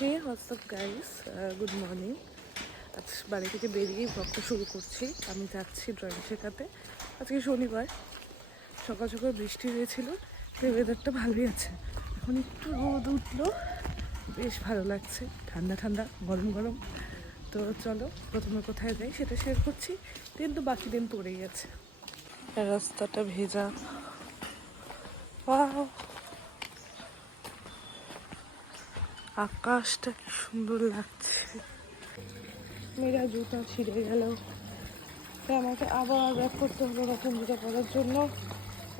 হে WhatsApp guys, good morning. আজ বাড়ি থেকে বেরিয়েই ব্লগটা শুরু করছি। আমি যাচ্ছি ড্রয়িং শেখাতে। আজকে শনিবার, সকাল সকাল বৃষ্টি হয়েছিল, তাই ওয়েদারটা ভালোই আছে। এখন একটু রোদ উঠলো, বেশ ভালো লাগছে, ঠান্ডা ঠান্ডা, গরম গরম। তো চলো প্রথমে কোথায় যাই সেটা শেয়ার করছি, কিন্তু বাকি দিন পড়েই আছে। রাস্তাটা ভেজা, ওয়াও, আকাশটা কি সুন্দর লাগছে। মেয়েরা জুতা ছিঁড়ে গেল, তাই আমাকে আবার ব্যাক করতে হলো নতুন জুতা পরার জন্য।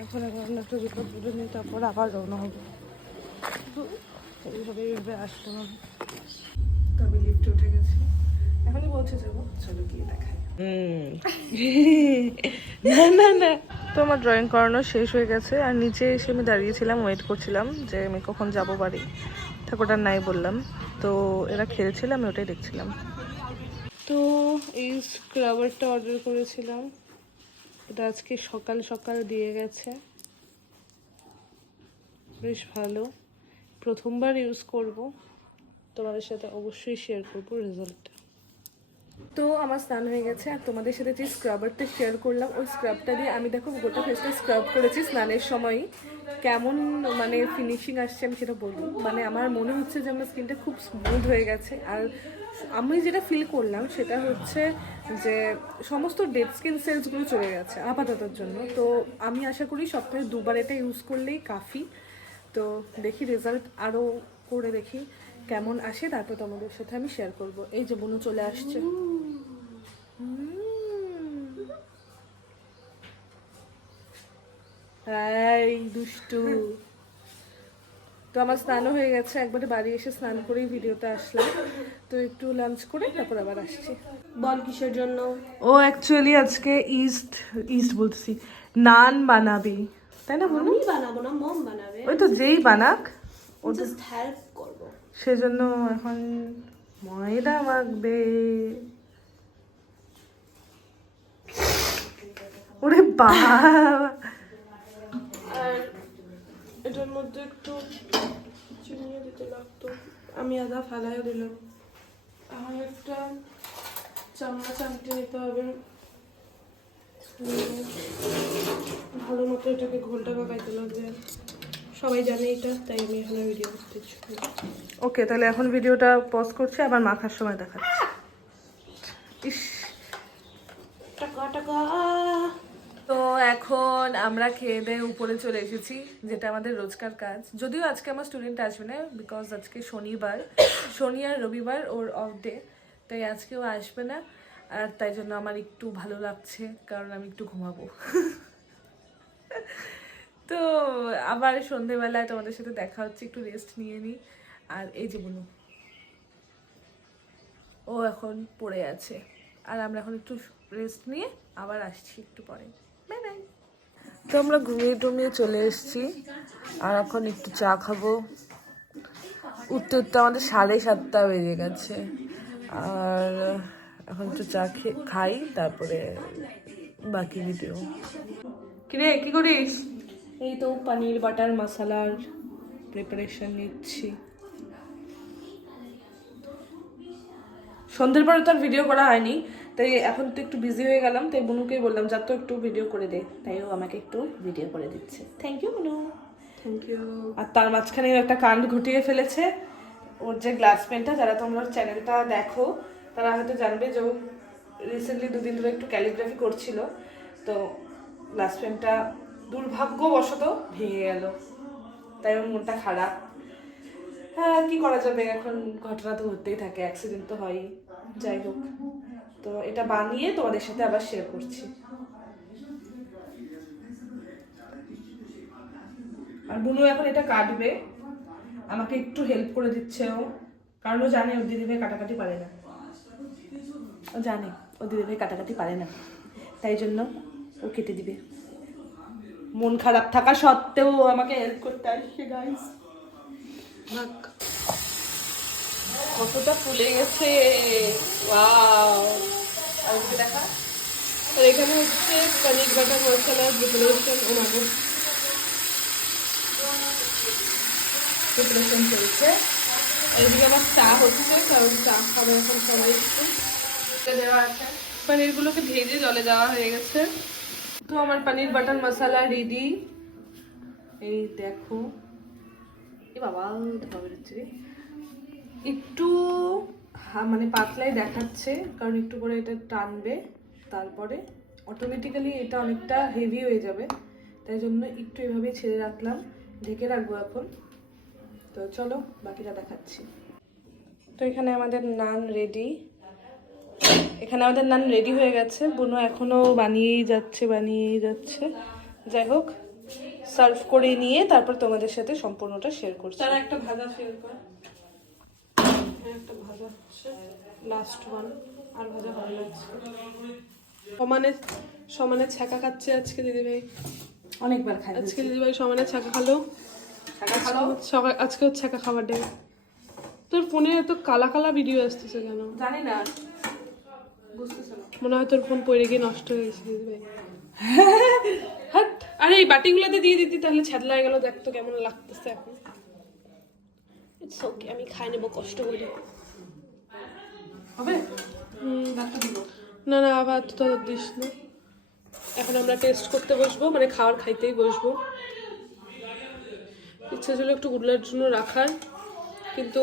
এখন একটা জুতো পরে নিই, তারপর আবার রওনা হবো। এইভাবে আসলাম আমি। তো আমি লিফটে উঠে গেছি, এখনই পৌঁছে যাবো। চলো গিয়ে দেখাই। না না না, তো আমার ড্রয়িং করানো শেষ হয়ে গেছে, আর নিচে এসে আমি দাঁড়িয়েছিলাম, ওয়েট করছিলাম যে আমি কখন যাবো বাড়ি। ঠাকুরটা নাই বললাম, তো এরা খেলছিলাম, আমি ওটাই দেখছিলাম। তো এই স্ক্রাবারটা অর্ডার করেছিলাম, এটা আজকে সকাল সকাল দিয়ে গেছে। বেশ ভালো, প্রথমবার ইউজ করব, তোমাদের সাথে অবশ্যই শেয়ার করবো রেজাল্টটা। তো আমার স্নান হয়ে গেছে, আর তোমাদের সাথে যে স্ক্রাবারটা শেয়ার করলাম, ওই স্ক্রাবটা দিয়ে আমি দেখো গোটা ফেসটা স্ক্রাব করেছি স্নানের সময়ই। কেমন মানে ফিনিশিং আসছে আমি সেটা বলবো। মানে আমার মনে হচ্ছে যে আমার স্কিনটা খুব স্মুথ হয়ে গেছে। আর আমি যেটা ফিল করলাম সেটা হচ্ছে যে সমস্ত ডেড স্কিন সেলসগুলো চলে গেছে আপাততর জন্য। তো আমি আশা করি সপ্তাহে দুবার এটা ইউজ করলেই কাফি। তো দেখি রেজাল্ট আরও করে দেখি কেমন আসে, তারপর তোমাদের সাথে আমি শেয়ার করব। এই যে বুনু চলে আসছে। এই দুষ্টু। তো আমার স্নানও হয়ে গেছে, একবারে বাড়ি এসে স্নান করেই ভিডিওতে আসলাম। তো একটু লাঞ্চ করে তারপর আবার আসছি। বল কিসের জন্য? ও অ্যাকচুয়ালি আজকে ইস্ট বলতেছি, নান বানাবি, তাই না বলুন? আমি বানাবো না, মম বানাবে। ওই তো যেই বানাক, ও জাস্ট হেল্প করব। সেজন্য এখন ময়দা মাখবে। ওরে বাবা, আর এটার মধ্যে একটু চিনিও দিতে লাগতো, আমি আদা ফালাইও দিলাম। এখন একটা চামচ আনতে নিতে হবে, ভালো মতো এটাকে ঘোলটা পাকাইতে লাগবে। সবাই জানে এটা, তাই আমি এখানে ভিডিও করতেছি। ওকে, তাহলে এখন ভিডিওটা পজ করছি, আবার মাখার সময় দেখাচ্ছি। ইস, টাকা টাকা। তো এখন আমরা খেয়ে দিয়ে উপরে চলে এসেছি, যেটা আমাদের রোজকার কাজ। যদিও আজকে আমার স্টুডেন্ট আসবে না, বিকজ আজকে শনিবার, শনি আর রবিবার ওর অফ ডে, তাই আজকেও আসবে না। আর তাই জন্য আমার একটু ভালো লাগছে, কারণ আমি একটু ঘুমাবো। তো আবার সন্ধেবেলায় তোমাদের সাথে দেখা হচ্ছে, একটু রেস্ট নিয়ে নিই। আর এই যে বলুন, ও এখন পড়ে আছে, আর আমরা এখন একটু রেস্ট নিয়ে আবার আসছি একটু পরে। Bye bye. তো আমরা ঘুমিয়ে টুমিয়ে চলে এসেছি, আর এখন একটু চা খাবো। উঠতে উঠতে আমাদের 7:30 বেজে গেছে, আর এখন একটু চা খাই, তারপরে বাকি ভিডিও। কিরে কি করিস? এই তো পনির বাটার মশলার প্রিপারেশন নিচ্ছি। সন্ধ্যের পরে তো আর ভিডিও করা হয়নি, তাই এখন তো একটু বিজি হয়ে গেলাম, তাই বুনুকেই বললাম যা তো একটু ভিডিও করে দে, তাই ও আমাকে একটু ভিডিও করে দিচ্ছে। Thank you Bunu. Thank you. আর তার মাঝখানে একটা কাণ্ড ঘটিয়ে ফেলেছে। ওর যে গ্লাস পেনটা, যারা তোমরা চ্যানেলটা দেখো তারা হয়তো জানবে যে ও রিসেন্টলি 2 দিন ধরে একটু ক্যালিগ্রাফি করছিল, তো গ্লাস পেনটা দুর্ভাগ্যবশত ভেঙে গেল, তাই ওর মনটা খারাপ। হ্যাঁ, কি করা যাবে, এখন ঘটনা তো ঘটতেই থাকে, অ্যাক্সিডেন্ট তো হয়ই। যাই হোক, তো এটা বানিয়ে তোমাদের সাথে আবার শেয়ার করছি। আর বুনু এখন এটা কাটবে, আমাকে একটু হেল্প করে দিচ্ছে ও, কারণ ও জানে ওর দিদিভাই কাটাকাটি পারে না। ও জানে ও দিদিভাই কাটাকাটি পারে না, তাই জন্য ও কেটে দিবে। মন খারাপ থাকা সত্ত্বেও আমাকে হেল্প করতে আসছে গাইস। কতটা ফুলে গেছে, ওয়াও। আর ওদিকে দেখা, আর এখানে হচ্ছে পনির বাটার মশলার প্রিপারেশন। ও মাগো, প্রিপারেশন চলছে। এইদিকে আমার চা হচ্ছে, কারণ চা খাবে এখন সবাই একটু। দেওয়া আছে পনিরগুলোকে ভেজে জলে দেওয়া হয়ে গেছে। তো আমার পনির বাটার মশলা রেডি। এই দেখো, এ বাবা ধোয়া বেরোচ্ছে রে। একটু মানে পাতলাই দেখাচ্ছে, কারণ একটু করে এটা টানবে, তারপরে অটোমেটিক্যালি এটা অনেকটা হেভি হয়ে যাবে, তাই জন্য একটু এভাবে ছেড়ে রাখলাম, ঢেকে রাখবো এখন। তো চলো বাকিটা দেখাচ্ছি। তো এখানে আমাদের নান রেডি, হয়ে গেছে। বুনো এখনো বানিয়েই যাচ্ছে। যাই হোক, সার্ভ করে নিয়ে তারপর তোমাদের সাথে সম্পূর্ণটা শেয়ার করছি। তারা একটা ভাজা শেয়ার কর। একটা ভাজা হচ্ছে লাস্ট ওয়ান, আর ভাজা ভালো লাগছে। সমানে সমানে ছ্যাঁকা খাচ্ছে আজকে দিদিভাই, অনেকবার খাই আজকে দিদিভাই সমানে ছ্যাঁকা খালো। আজকে ছ্যাঁকা খাবার ডে। তোর ফোনে এত কালা কালা ভিডিও আসতেছে কেন জানি না, বুঝতেছ না। মনে হয় তোর ফোন পড়ে গিয়ে নষ্ট হয়ে গেছে দিদিভাই। হাট, আরে এই বাটিগুলোতে দিয়ে দিতি তাহলে ছ্যাদলা হয়ে গেল, দেখতো কেমন লাগতেছে এখন। ইটস ওকে, আমি খাই নেবো কষ্ট করে। হবে না না, আবার তো দিস না। এখন আমরা টেস্ট করতে বসবো, মানে খাইতেই বসবো। ইচ্ছা ছিল একটু গুডলার জন্য রাখার, কিন্তু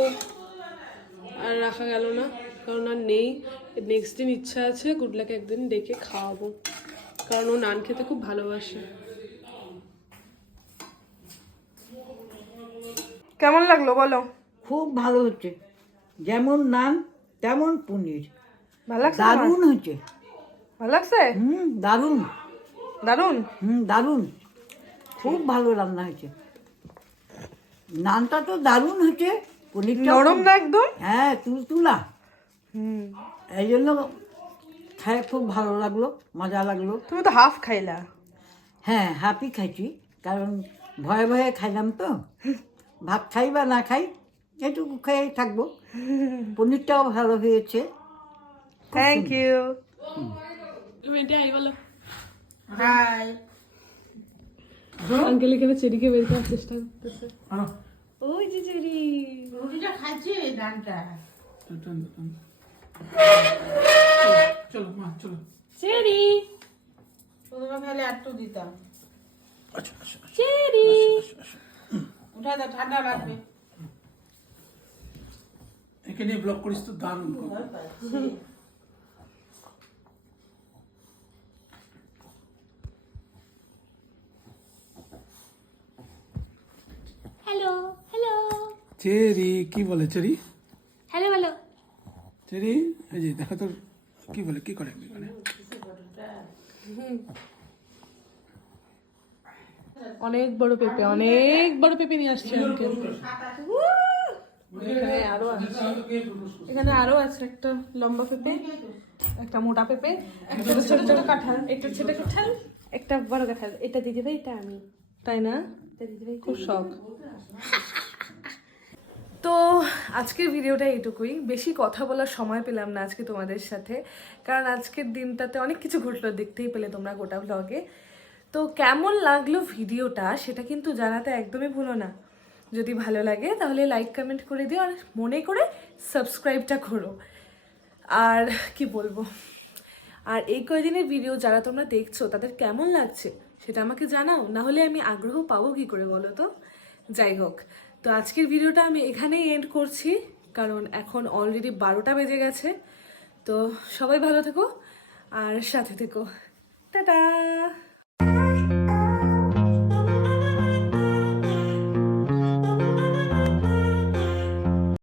আর রাখা গেল না, কারণ আর নেই। নেক্সট দিন ইচ্ছা আছে গুডলাকে একদিন ডেকে খাওয়াবো, কারণ ও নান খেতে খুব ভালোবাসে। কেমন লাগলো বলো? খুব ভালো হচ্ছে, যেমন নান তেমন পনির, ভালো লাগছে? দারুণ হচ্ছে। ভালো লাগছে? দারুণ দারুন। দারুণ, খুব ভালো রান্না হয়েছে। নানটা তো দারুণ হচ্ছে, পনিরটা নরম না একদম? হ্যাঁ, তুলতুলা। এই জন্য খাই খুব ভালো লাগলো, মজা লাগলো। তুমি তো হাফ খাইলা। হ্যাঁ, হাফই খাইছি, কারণ ভয়ে ভয়ে খাইলাম তো। ভাত খাই বা না খাই, এটুকু খেয়ে থাকবো। পনিরটাও ভালো হয়েছে। Thank you. বলো হাই। আঙ্কেল এখানে চেরিকে বের করার চেষ্টা করতেছে। ওই যে চেরি রুটিটা খাইছি, ডানটা। চলো মা চলো। চেরি প্রথমে খাইলে একটু দিতাম। চেরি উঠা দা, ঠান্ডা লাগবে। এখানে ব্লক করিস তো দারুণ। হ্যালো হ্যালো চেরি কি বলে চেরি? Hello hello. চেরি এই যে দেখো তোর কি বলে, কি করে অনেক বড় পেঁপে নিয়ে আসছে আঙ্কেল। এখানে আরো আছে একটা লম্বা পেঁপে, একটা মোটা পেঁপে, একটা ছোট ছোট কাঁঠাল, একটা ছোট কাঁঠাল, একটা বড় কাঁঠাল। এটা দিদি ভাই, এটা আমি, তাই না? খুব শখ। তো আজকের ভিডিওটা এইটুকুই, বেশি কথা বলার সময় পেলাম না আজকে তোমাদের সাথে, কারণ আজকের দিনটাতে অনেক কিছু ঘটলো, দেখতেই পেলে তোমরা গোটা ব্লগে। তো কেমন লাগলো ভিডিওটা সেটা কিন্তু জানাতে একদমই ভুলো না। যদি ভালো লাগে তাহলে লাইক কমেন্ট করে দিও, আর মনে করে সাবস্ক্রাইবটা করো। আর কি বলবো, আর এই কয়দিনের ভিডিও যারা তোমরা দেখছো তাদের কেমন লাগছে সেটা আমাকে জানাও, না হলে আমি আগ্রহ পাবো কি করে বলো তো। যাই হোক, তো আজকের ভিডিওটা আমি এখানেই এন্ড করছি, কারণ এখন অলরেডি 12টা বেজে গেছে। তো সবাই ভালো থেকো আর সাথে থেকো। টাটা।